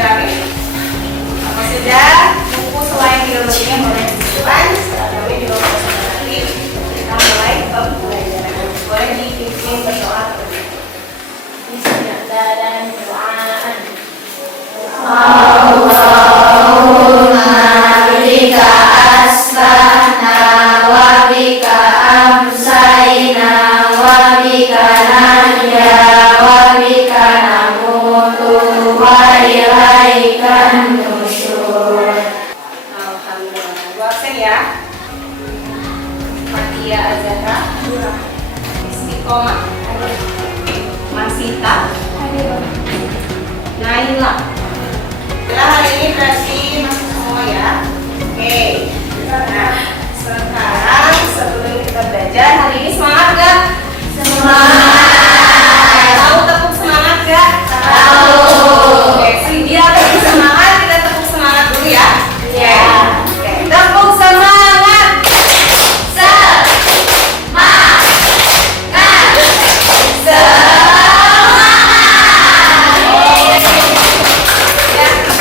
rapi? Apa sudah? Buku selain biologinya boleh disimpan, seragamnya juga boleh rapi. Kita mulai pembelajaran. Boleh dipimpin berdoa terlebih. Bismillah dan doaan. Allahumma bika asbahna wa bika amsayna wa bika nahya wa bika namutu wa ilaikan nusyur. Alhamdulillah. Dua absen ya. Fatia Azhara, Istiqomah, Masita, Naila. Setelah hari ini berarti masuk semua ya. Oke. Nah, sekarang sebelum kita belajar hari ini semangat gak? Semangat. Tahu tepuk semangat gak? Tahu. Oke, dia tepuk semangat, kita tepuk semangat dulu ya. Iya. Oke, tepuk semangat. Semangat.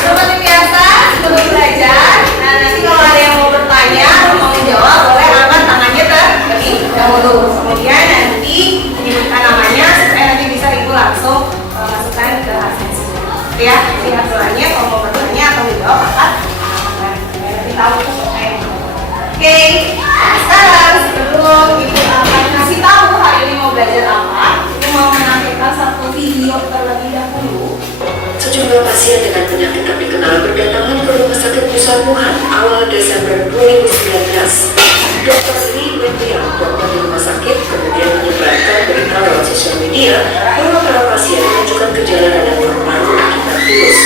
Seperti biasa sebelum belajar, nah nanti kalau ada yang mau bertanya atau mau menjawab boleh angkat tangannya terlebih dahulu. Kemudian nanti menyebutkan namanya supaya nanti bisa ibu langsung masukkan ke absensi. Ya, jadi aturannya kalau mau bertanya atau menjawab angkat tangan. Nanti tahu siapa yang mau. Oke, sekarang sebelum ibu akan kasih tahu hari ini mau belajar apa, ibu mau menampilkan satu video terlebih dahulu. Sejumlah pasien dengan penyakit tak dikenal berdatangan ke Rumah Sakit Pusat Wuhan awal Desember 2019. Dr. Li Wenliang, dokter di rumah sakit, kemudian menyebarkan berita lewat sosial media bahwa para pasien menunjukkan gejala radang paru-paru akibat virus.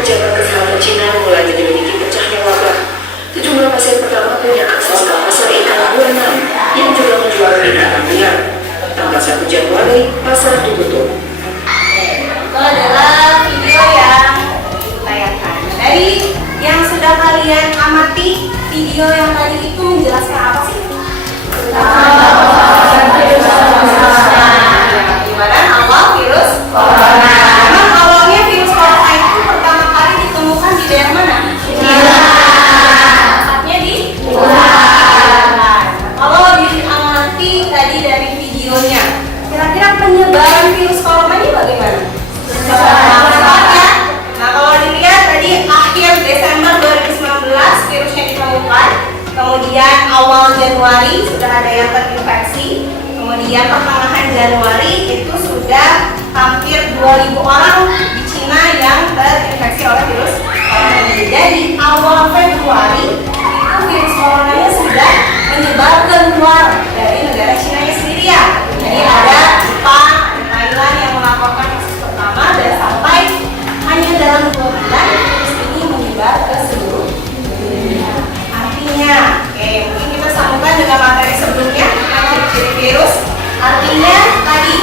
Pejabat kesehatan Cina mulai menyelidiki pecahnya wabah. Sejumlah pasien pertama punya akses ke pasar ikan Guanam yang juga menjual ikan liar. Tanggal 1 Januari, pasar ditutup. Itu adalah video yang ditayangkan. Dari yang sudah kalian amati, video yang tadi itu menjelaskan apa sih? Gimana awal virus corona. Memang awalnya virus corona itu pertama kali ditemukan di daerah mana? Tepatnya di Wuhan. Kalau diamati tadi dari videonya, kira-kira penyebaran virus corona ini bagaimana? Nah, kalau dilihat tadi akhir Desember 2019 virusnya ditemukan, kemudian awal Januari sudah ada yang terinfeksi, kemudian pertengahan Januari itu sudah hampir 2.000 orang di Cina yang terinfeksi oleh virus corona ini. Jadi awal Februari itu virus coronanya sudah menyebar keluar dari negara Cina sendiri ya. Jadi ada Jepang, ada Thailand yang melaporkan kasus pertama dan sampai hanya dalam 2 bulan virus ini menyebar ke seluruh dunia. Artinya, oke, mungkin kita sambungkan dengan materi sebelumnya tentang ciri-ciri virus. Artinya tadi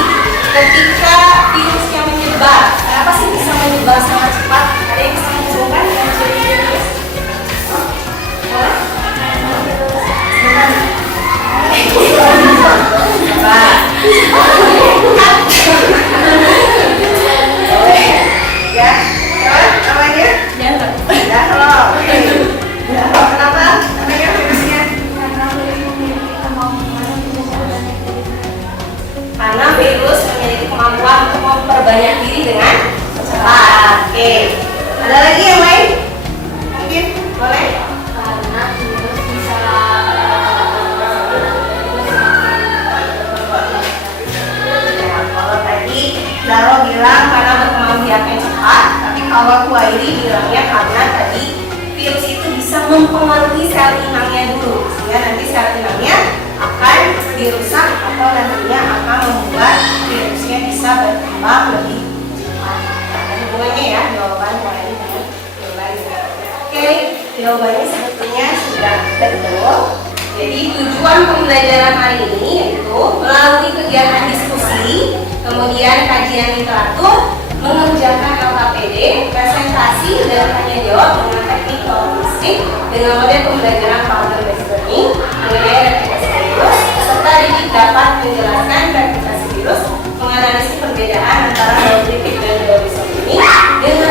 ketika virusnya menyebar, kenapa sih bisa menyebar sangat cepat? Ada yang bisa menghubungkan dengan ciri-ciri virus? Boleh? Ya, namanya? Dahlo. Kenapa? Namanya virusnya? Karena virus memiliki kemampuan untuk memperbanyak diri dengan cepat. Oke. Ada lagi yang lain? Mungkin boleh? Karena virus bisa Daro bilang karena berkembang biaknya cepat, tapi kalau Kuairi bilangnya karena tadi virus itu bisa mempengaruhi sel inangnya dulu, sehingga nanti sel inangnya akan dirusak atau nantinya akan membuat virusnya bisa berkembang lebih cepat. Ada hubungannya ya jawaban Kuairi dengan jawaban. Oke, jawabannya sebetulnya sudah betul. Jadi tujuan pembelajaran hari ini yaitu melalui kegiatan diskusi, kemudian kajian literatur, mengerjakan LKPD, presentasi dan tanya jawab dengan teknik logistik dengan model pembelajaran pattern based learning mengenai replikasi virus, serta didik dapat menjelaskan replikasi virus, menganalisis perbedaan antara low repeat dan low result ini dengan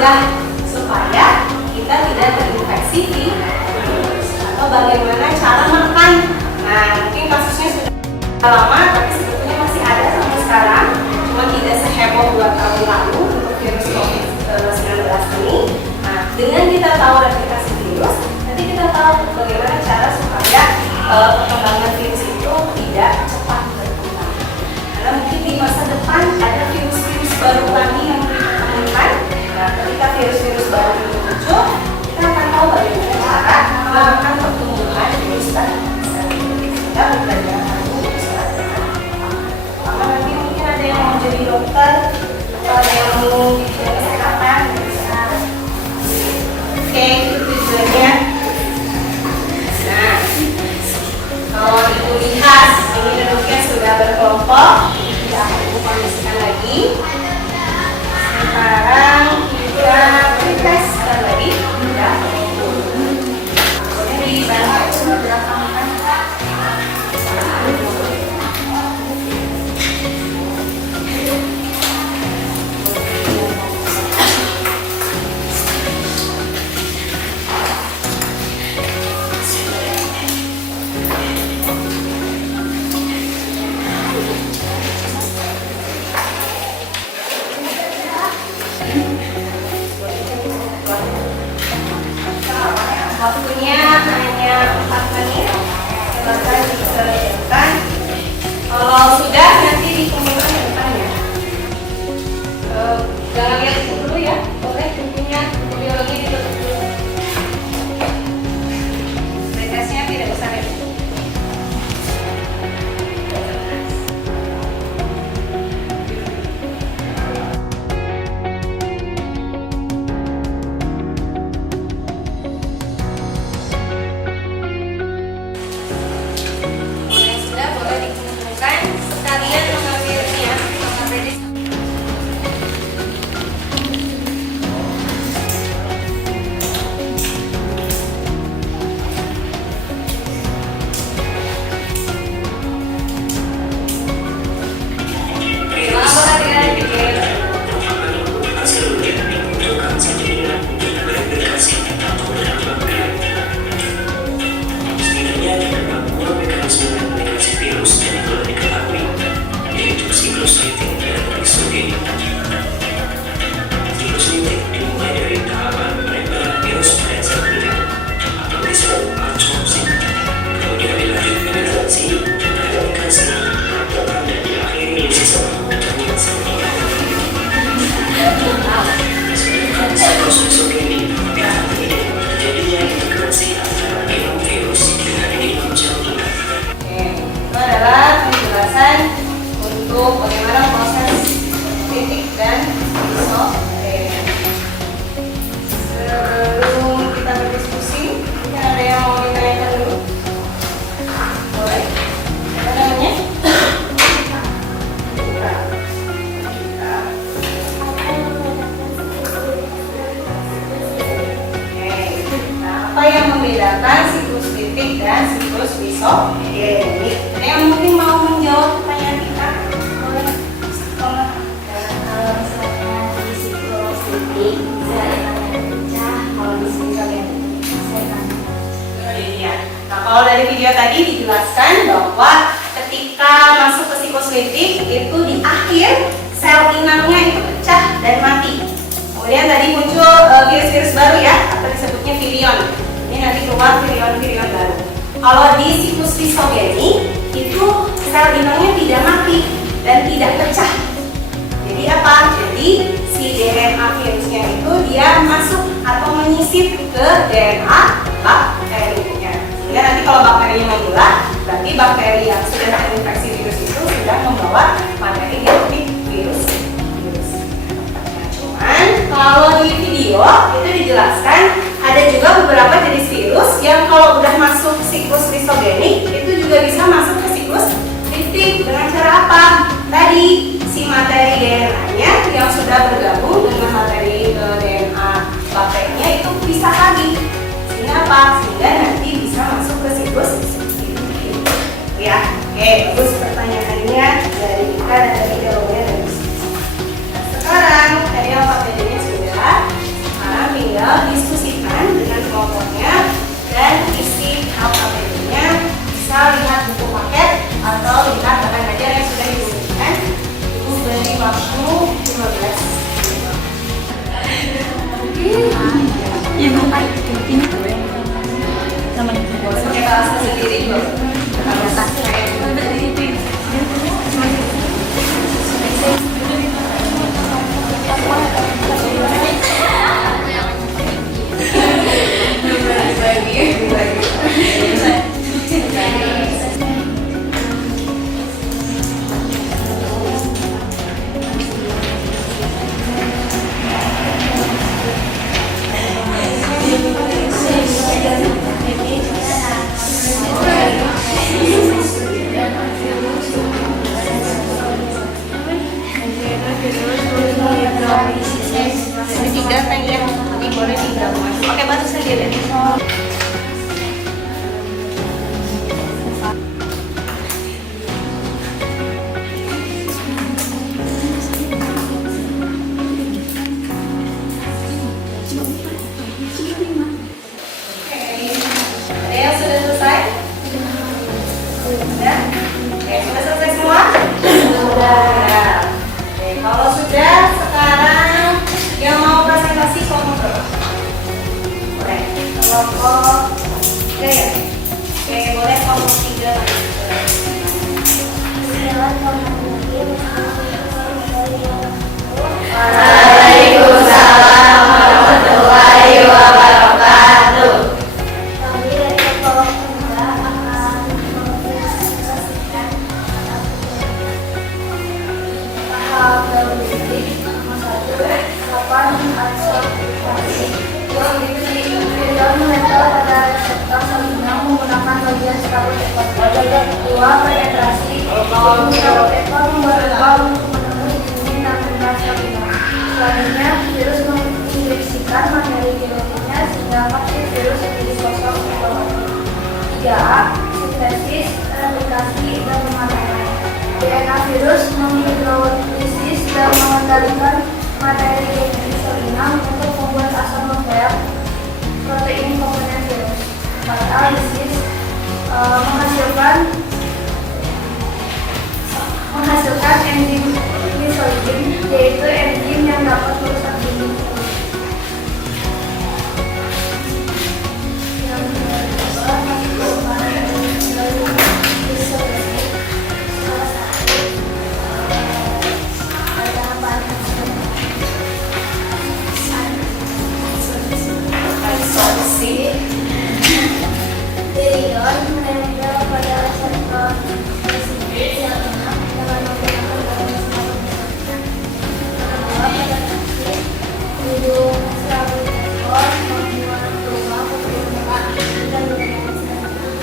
mencegah supaya kita tidak terinfeksi virus, atau bagaimana cara menekan. Nah, mungkin kasusnya sudah lama tapi sebetulnya masih ada sampai sekarang, cuma tidak seheboh 2 tahun lalu untuk virus COVID-19 ini. Nah, dengan kita tahu replikasi virus, nanti kita tahu bagaimana cara supaya perkembangan virus itu tidak cepat berkembang. Karena mungkin di masa depan ada virus-virus baru lagi yang ditemukan. Nah, ketika virus-virus baru itu muncul, kita akan tahu bagaimana cara menekan pertumbuhan virus tadi. Sehingga belajar karena nanti mungkin ada yang mau jadi dokter atau ada yang mau jadi kesehatan. Oke, itu tujuannya. Nah, kalau ibu lihat ini duduknya sudah berkelompok, tidak akan ibu kondisikan lagi. Sekarang kita tes lagi. Ya, kemudian dibantu sudah berapa makan? Waktunya hanya 4 menit. Silakan dikerjakan. Kalau sudah nanti dikumpulkan ke depannya. Jangan lihat itu dulu ya. Boleh bukunya biologi ditutup dulu. Presentasinya tidak besar ya. Sekalian mengambilnya, mengambil di untuk bagaimana proses titik dan isoter. Sebelum kita berdiskusi, mungkin ada yang mau ditanyakan dulu? Boleh? Apa namanya? Apa yang membedakan siklus titik dan siklus isogenik? Ada yang mungkin mau menjawab pertanyaan kita? Boleh? Kalau misalnya di siklus titik zairannya pecah, kalau di isogenik zairannya. Iya. Nah, kalau dari video tadi dijelaskan bahwa ketika masuk ke siklus titik itu di akhir sel inangnya itu pecah dan mati. Kemudian tadi muncul virus-virus baru ya, atau disebutnya virion. Ini nanti keluar virion-virion baru. Kalau di siklus isogenik itu sel inangnya tidak mati dan tidak pecah. Jadi apa? Jadi si DNA virusnya itu dia masuk atau menyisip ke DNA bakterinya. Sehingga nanti kalau bakterinya mengular, berarti bakteri yang sudah terinfeksi virus itu sudah membawa materi genetik virus. Kalau di video itu dijelaskan ada juga beberapa jenis virus yang kalau udah masuk siklus isogenik itu juga bisa masuk ke siklus titik. Dengan cara apa? Tadi si materi DNA-nya yang sudah bergabung dengan materi DNA bakterinya itu pisah lagi. Sehingga apa? Sehingga nanti bisa masuk ke siklus titik. Ya, oke, bagus pertanyaannya dari kita dan dari jawabannya dari sini. Sekarang tadi alfabetnya sudah, Pakai bahasa sendiri juga. Tiga kan ya, ini boleh digabung. Pakai batu sendiri. Ada yang sudah selesai? Sudah? Oke, sudah selesai semua? Sudah. Oke, kalau sudah, sekarang yang mau presentasi kelompok berapa? Boleh. Kelompok 3 ya? Oke, boleh kelompok 3. Waalaikumsalam warahmatullahi wabarakatuh. Kami dari kelompok 3 akan mempresentasikan tahap bermusik nomor 1, kapan akselerasi. Tujuan menempel pada reseptor salinan menggunakan bagian serabut ekor. Bagian kedua, penetrasi. Serabut ekor berubah untuk menemui dinding dan membelah salinan. Selanjutnya, virus menginjeksikan materi genetiknya sehingga vaksin virus menjadi kosong atau mati. 3A. Sintesis, replikasi, dan pematangan. DNA virus menghidrolisis dan mengendalikan materi genetik salinan untuk membuat asam nukleat protein komponen virus. 4A. Lisis, menghasilkan enzim lisoidin, yaitu enzim yang dapat merusak dinding virus. Yang kedua, menghasilkan enzim lisoidin. Salah satu tahapan Absorpsi. Virion menempel pada reseptor tersebut yang enam dengan menggunakan bagian serabut ekor. Kedua, penetrasi hidung serabut ekor membuat rumah pertumbuhan dan menggunakan serabut.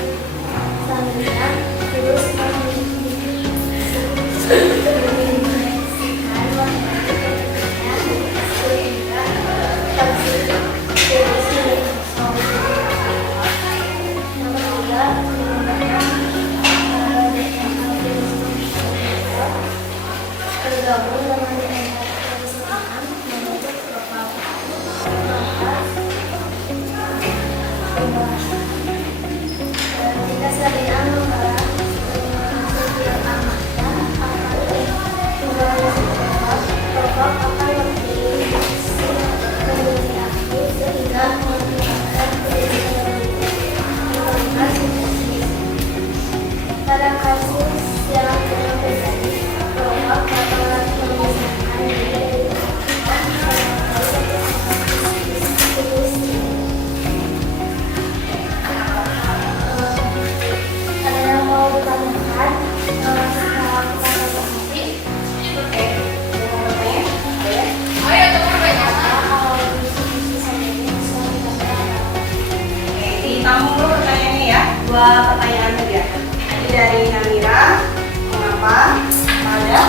Selanjutnya, virus menginjeksikan materi genetiknya sehingga vaksin virus menjadi kosong. Tergabung dengan DNA perusahaan membentuk profil. Jika salinan mengarah setiap amatnya akan profil akan memiliki menjadi aktif sehingga meningkatkan kelenturan sintesis. Pada kasus yang belum terjadi, profil dapat memisahkan diri dari ada yang mau ditanyakan setelah kita presentasi? Oke, mau bertanya? Ada? Kalau diskusi sama ini bisa kita bahas. Oke, ditampung dulu pertanyaannya ya. 2 pertanyaan saja. Ini dari Namira. Mengapa pada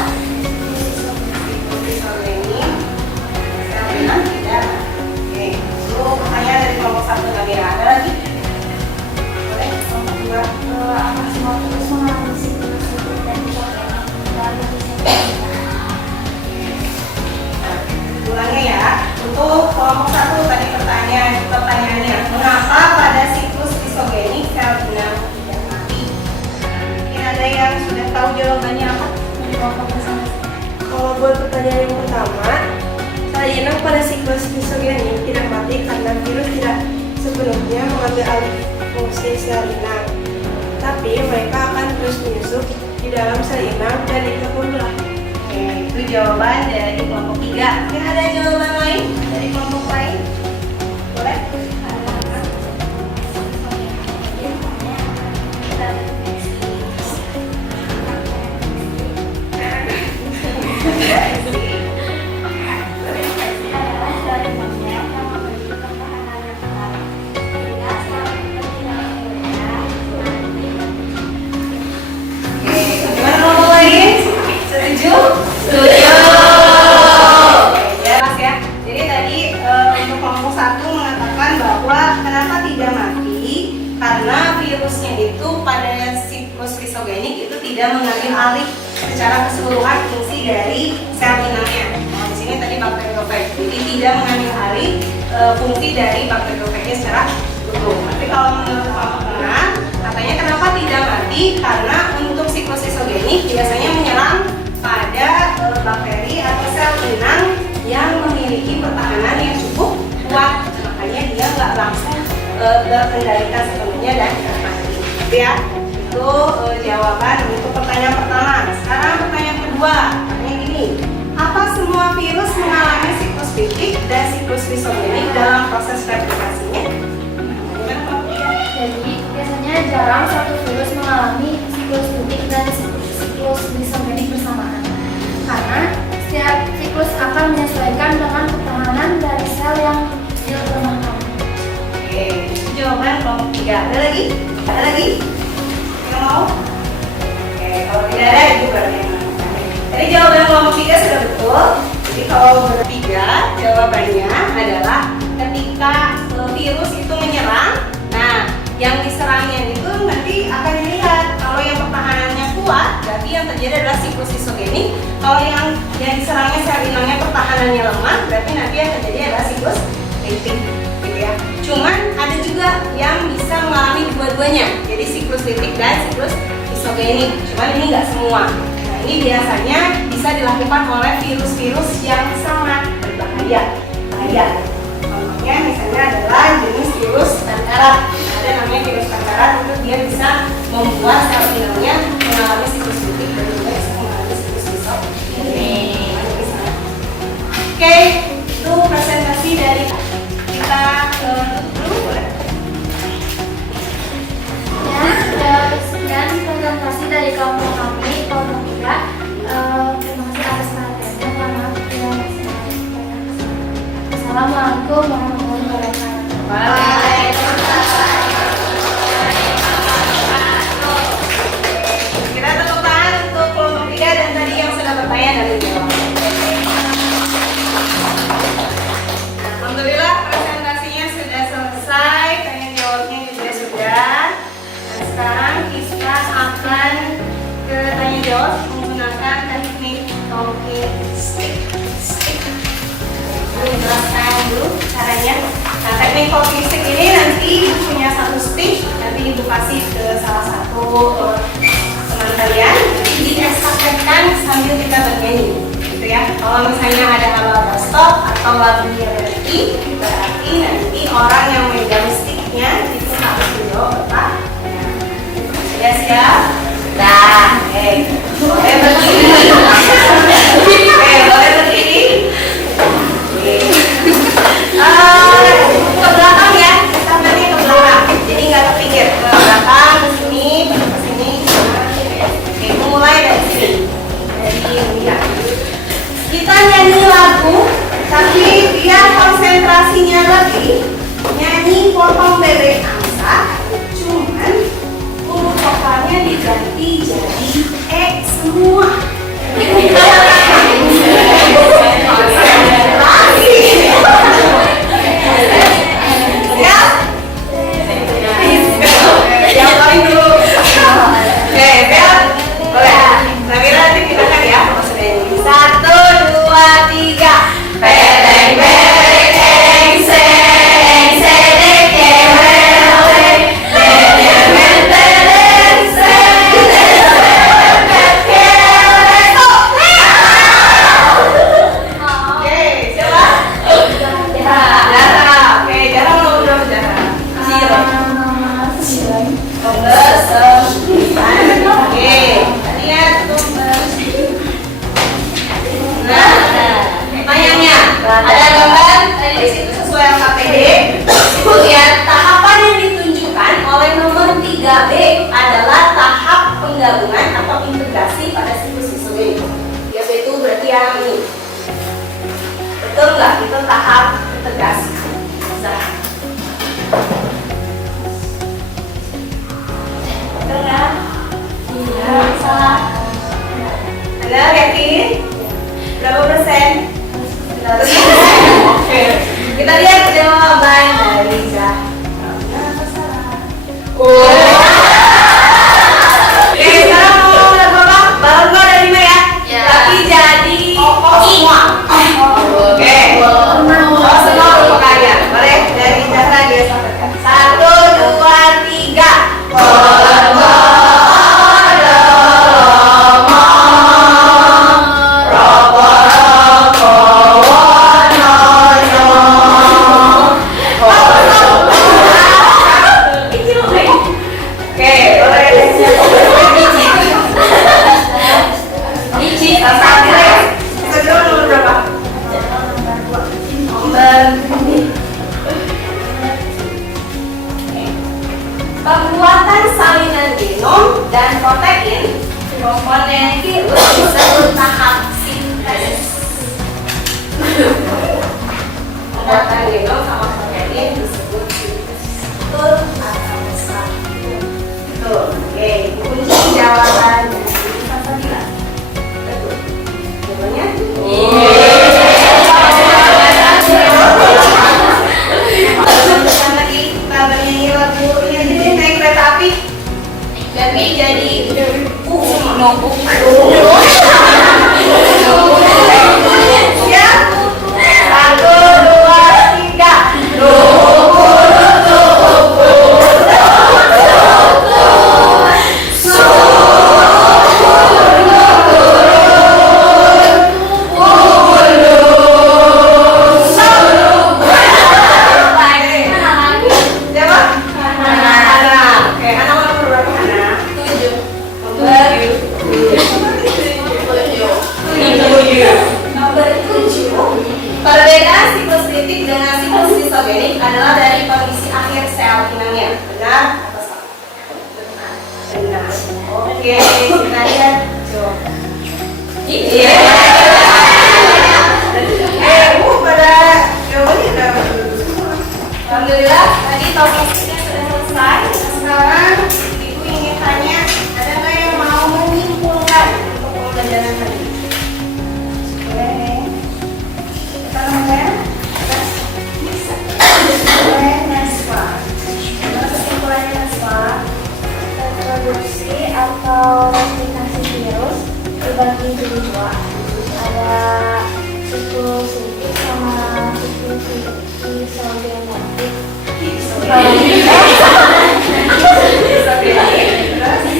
isoprene salinan tidak? Oke, itu pertanyaan dari kelompok 1 Namira. Ada lagi? Boleh? Kelompok 2. Akan semua terus mengalami siklus hidup dan isoprene lalu disintegrasi. Ulangnya ya. Untuk kelompok 1 tadi pertanyaannya, mengapa pada siklus isogenik sel inang tidak mati? Mungkin ada yang sudah tahu jawabannya apa? Dari kelompok 1. selanjutnya mengambil alih fungsi sel inang. Tapi mereka akan terus menyusup di dalam sel inang dan itu pun belah. Oke, itu jawaban dari kelompok 3. Mungkin ada jawaban lain dari kelompok lain? Boleh? Karena virusnya itu pada siklus lisogenik itu tidak mengambil alih secara keseluruhan fungsi dari sel inangnya. Nah, di sini tadi bakteriofag, jadi tidak mengambil alih fungsi dari bakteriofagnya secara utuh. Tapi kalau menurut kelompok tengah, katanya kenapa tidak mati? Karena untuk siklus lisogenik biasanya menyerang pada bakteri atau sel inang yang memiliki pertahanan yang cukup kuat. Makanya dia nggak langsung terkendalikan sepenuhnya dan mati. Ya, itu jawaban untuk pertanyaan pertama. Sekarang pertanyaan kedua, pertanyaan gini: apa semua virus mengalami siklus titik dan siklus lisogenik dalam proses replikasinya? Jadi biasanya jarang satu virus mengalami siklus titik dan siklus lisogenik bersamaan. Karena setiap siklus akan menyesuaikan dengan pertahanan dari sel yang dilemahkan. Oke, itu jawaban kelompok 3. Ada lagi? Ada lagi? Yang mau? Oke, kalau tidak ada itu berarti yang mana? Jadi jawaban kelompok 3 sudah betul. Jadi kalau bertiga jawabannya adalah ketika virus itu menyerang, nah yang diserangnya itu nanti akan dilihat. Kalau yang pertahanannya kuat, berarti yang terjadi adalah siklus lisogenik. Kalau yang diserangnya sel inangnya pertahanannya lemah, berarti nanti yang terjadi adalah siklus litik. Ya. Cuman ada juga yang bisa mengalami dua-duanya, jadi siklus litik dan siklus lisogenik. Cuman ini nggak semua. Nah, ini biasanya bisa dilakukan oleh virus-virus yang sangat berbahaya. Contohnya misalnya adalah jenis virus kankarat. Ada namanya virus kankarat, itu dia bisa membuat sel inangnya mengalami siklus litik dan juga bisa mengalami siklus lisogenik. Oke, itu presentasi dari kita dulu boleh? Ya, sekian presentasi dari kelompok kami, kelompok 3. Terima kasih atas perhatiannya. Assalamualaikum warahmatullahi wabarakatuh. Waalaikumsalam. Kita tepuk tangan untuk kelompok 3 dan tadi yang sudah bertanya dan menjawab. Alhamdulillah presentasinya sudah selesai, tanya jawabnya juga sudah. Dan sekarang kita akan ke tanya jawab menggunakan teknik talking stick. Jelaskan dulu caranya. Nah, teknik talking stick ini nanti punya satu stick, nanti ibu kasih ke salah satu teman kalian, diestafetkan sambil kita bernyanyi. Gitu ya. Kalau misalnya ada halo stop atau lagunya berhenti, berarti nanti orang yang megang sticknya itu harus menjawab pertanyaan. Ya siap? Nah, boleh berdiri. Boleh berdiri. Ke belakang ya, estafetnya ke belakang. Jadi nggak ke pinggir, ke belakang, ke sini, ke sini. Oke, mulai dari sini. Dari ya. Kita nyanyi lagu, tapi biar konsentrasinya lebih, nyanyi potong bebek angsa, cuman huruf vokalnya diganti jadi semua. LKPD, kemudian tahapan yang ditunjukkan oleh nomor 3B adalah tahap penggabungan atau integrasi pada siklus isogenik. Yaitu berarti yang ini. Betul nggak? Itu tahap integrasi. Betul nggak? Iya. Salah. Benar, yakin? Berapa persen? 100%. Oke. Kita lihat jawaban dari Oke, sekarang mau berapa? Balon dari lima ya? Ya. Tapi jadi semua. Oke. Semua rupanya. Boleh dari cara dia sampaikan. 1, 2, 3. Pembuatan salinan genom dan protein komponen virus disebut tahap sintesis. Pembuatan genom sama protein disebut sintesis. Betul atau salah? Betul. Oke, kunci jawaban dari Fasabila. Betul. Jawabannya? Lagi kita bernyanyi lagu ini naik kereta api tapi jadi nunggu ya 1, 2, 3 Perbedaan siklus kritik dengan siklus isogenik adalah dari kondisi akhir sel inangnya. Benar atau salah? Benar. Oke, kita lihat jawaban. Iya. Pada jawabannya udah alhamdulillah tadi topiknya sudah selesai. Sekarang ibu ingin tanya, ada nggak yang mau menyimpulkan untuk pembelajaran tadi? Reproduksi atau replikasi virus dibagi jadi dua. Ada siklus kritik sama siklus isogenetik.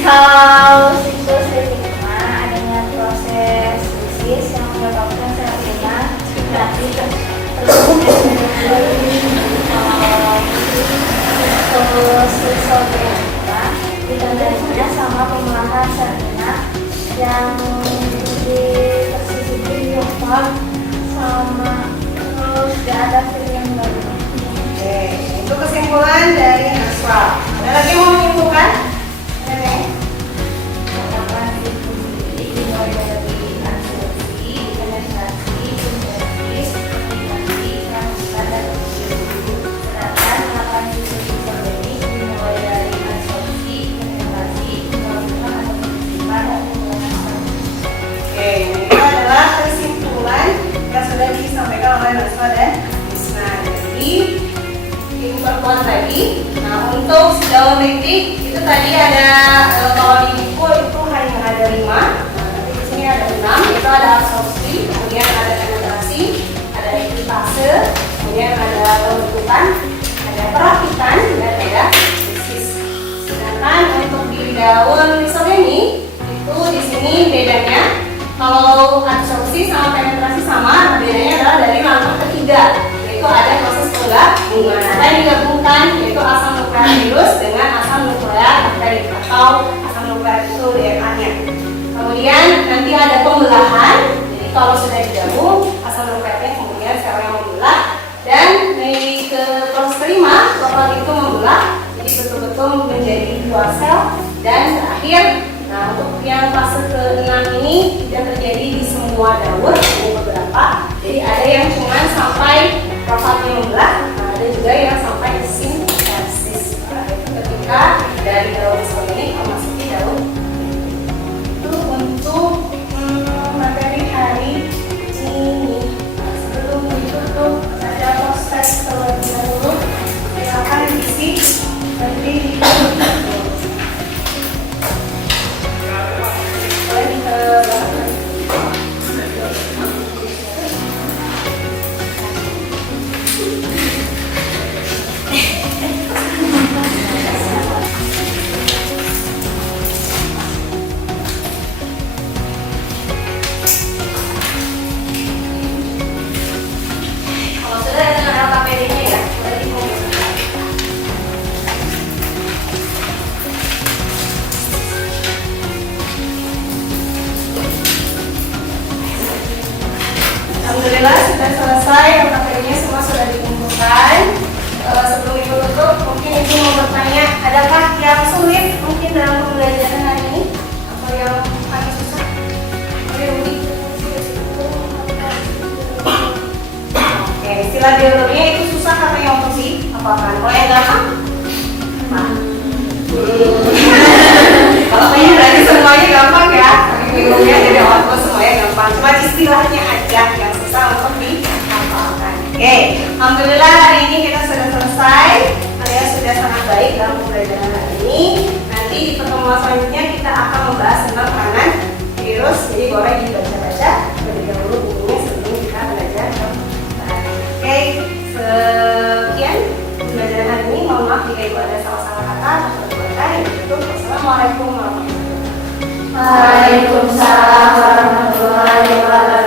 Kalau siklus kritik adanya proses lisis yang menyebabkan sel inang berarti siklus isogenetik ditandainya sama pemulahan sel inang yang di persisi biofag sama terus gak ada sel yang baru. Oke, itu kesimpulan dari Naswa. Ada lagi yang mau menyimpulkan? Ada? Katakan itu dimulai dari absorpsi, penetrasi, sintesis, replikasi, transfer dan uji. Sedangkan 8 siklus isogenik dimulai dari absorpsi, penetrasi, pembangunan atau penyimpanan dan pembuangan. Oke, ini adalah kesimpulan yang sudah disampaikan oleh Naswa dan Isna. Jadi diperkuat lagi. Nah, untuk daun kritik itu tadi ada kalau di buku itu hanya ada 5. Nah, tapi di sini ada 6. Itu ada absorpsi, kemudian ada penetrasi, ada replikase, kemudian ada pembentukan, ada perakitan, dan ada lisis. Sedangkan untuk di daun isogenik itu di sini bedanya kalau absorpsi sama penetrasi sama, bedanya adalah dari langkah ketiga, yaitu ada proses penggabungan. Apa yang digabungkan yaitu asam nukleat virus dengan asam nukleat bakteria atau asam nukleat itu DNA-nya. Kemudian nanti ada pembelahan. Jadi kalau sudah digabung asam nukleatnya kemudian sel yang membelah dan di itu menjadi 2 sel dan terakhir. Nah, untuk yang fase ke-6 ini tidak terjadi di semua daur, ini beberapa. Jadi ada yang cuma sampai profatnya membelah, nah, ada juga yang sampai sintesis. Nah, itu ketika dari daur seperti ini memasuki daur. Itu untuk materi hari ini. Nah, sebelum itu ada proses terlebih dahulu. Silakan diisi nanti di kalau sudah dengan LKPD-nya ya, boleh dikumpulkan. Alhamdulillah sudah selesai, LKPD-nya semua sudah dikumpulkan. Sebelum Ibu tutup, mungkin Ibu mau bertanya, adakah yang sulit mungkin dalam pembelajaran hari ini? Atau yang paling susah? Oke, istilah biologinya itu susah katanya Om sih. Apakah? Kalau yang gampang? Kalau kayaknya berarti semuanya gampang ya. Bingungnya jadi waktu semuanya gampang. Cuma istilahnya aja yang susah untuk dihafalkan. Oke, alhamdulillah hari ini kita sudah selesai. Kalian sudah sangat baik dalam pembelajaran hari ini. Nanti di pertemuan selanjutnya kita akan membahas tentang peranan virus. Jadi boleh dibaca-baca terlebih dahulu bukunya sebelum kita belajar. Oke, sekian pembelajaran hari ini. Mohon maaf jika Ibu ada salah-salah kata atau perbuatan yang ditutup. Wassalamualaikum warahmatullahi wabarakatuh. Waalaikumsalam warahmatullahi wabarakatuh.